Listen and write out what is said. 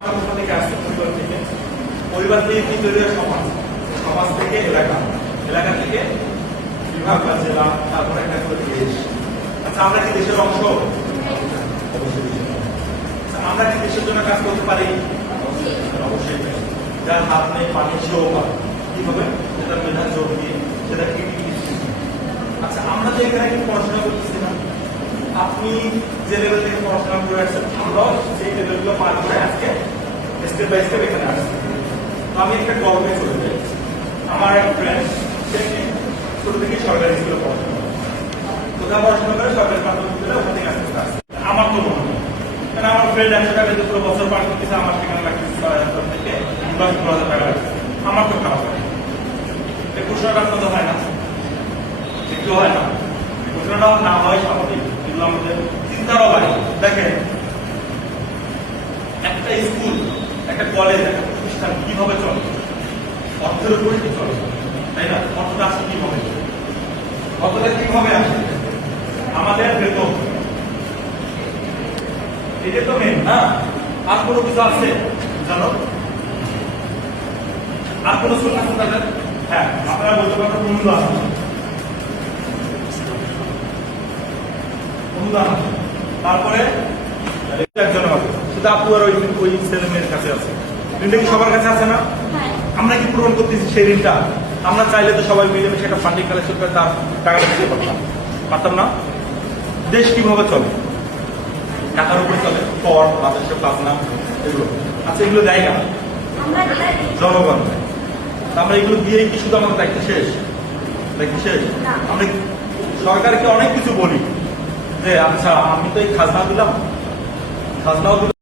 থেকে আসছে পরিবার থেকে কি তৈরি হয়? সমাজ, সমাজ থেকে এলাকা, এলাকা থেকে বিভাগ বা জেলা, তারপরে একটা করে দেশ। আচ্ছা, আমরা কি দেশের অংশ? আমরা কি দেশের জন্য কাজ করতে পারি? অবশ্যই। যার হাত নেই পানি সেও পারে। কি হবে? সেটা মেধা যোগ দিয়ে সেটা কি। আচ্ছা, আমরা যে এখানে পড়াশোনা করতেছি না, আপনি যে লেভেল থেকে পড়াশোনা করে আসছেন, আমরাও সেই লেভেলগুলো পার করে আজকে স্টেপ বাই স্টেপ এখানে আসছি। তো আমি একটা গল্পে চলে যাই। আমার এক ফ্রেন্ড, সে ছোট থেকে সরকারি স্কুলে পড়াশোনা করে, কোথাও পড়াশোনা করে সরকারি প্রাথমিক স্কুলে, ওখান থেকে আসতে আসছে। আমার তো মনে হয়, কারণ আমার ফ্রেন্ড 100 টাকা দিয়ে পুরো বছর পার করতেছে, আমার সেখানে লাগতেছে 6,000 থেকে 10-15,000 টাকা লাগছে। আমার তো খারাপ হয়, এই প্রশ্নটা আপনাদের হয় না? একটু হয় না? প্রশ্নটাও না হয় স্বাভাবিক, এগুলো আমাদের চিন্তারও বাইরে। দেখেন, একটা স্কুল, একটা কলেজ, একটা প্রতিষ্ঠান কিভাবে চলে? অর্থের উপরে চলে, তাই না? অর্থটা আসে কিভাবে? অর্থটা কিভাবে আসে? আমাদের বেতন, এটা তো মেন না। আর কোনো কিছু আছে জানো? আর কোনো সুযোগ আছে তাদের? হ্যাঁ, আপনারা বলতে পারেন অনুদান। অনুদান, তারপরে একজন আছে, সেটা আপু আর ওই ছেলে মেয়ের কাছে আছে। ঋণটা কি সবার কাছে আছে না? আমরা কি পূরণ করতেছি সেই ঋণটা? আমরা চাইলে তো সবাই মিলেমিশে একটা ফান্ডিং কালেকশন করে তার টাকা দিতে পারতাম না? দেশ কিভাবে চলে? টাকার উপরে চলে, কর, বাজার, খাজনা, এগুলো। আচ্ছা, এগুলো দেয় না জনগণ। আমরা এগুলো দিয়েই কি শুধু আমাদের দায়িত্ব শেষ? দায়িত্ব শেষ? আমরা সরকারকে অনেক কিছু বলি যে আচ্ছা, আমি তো এই খাজনা দিলাম, খাজনাও দিলাম।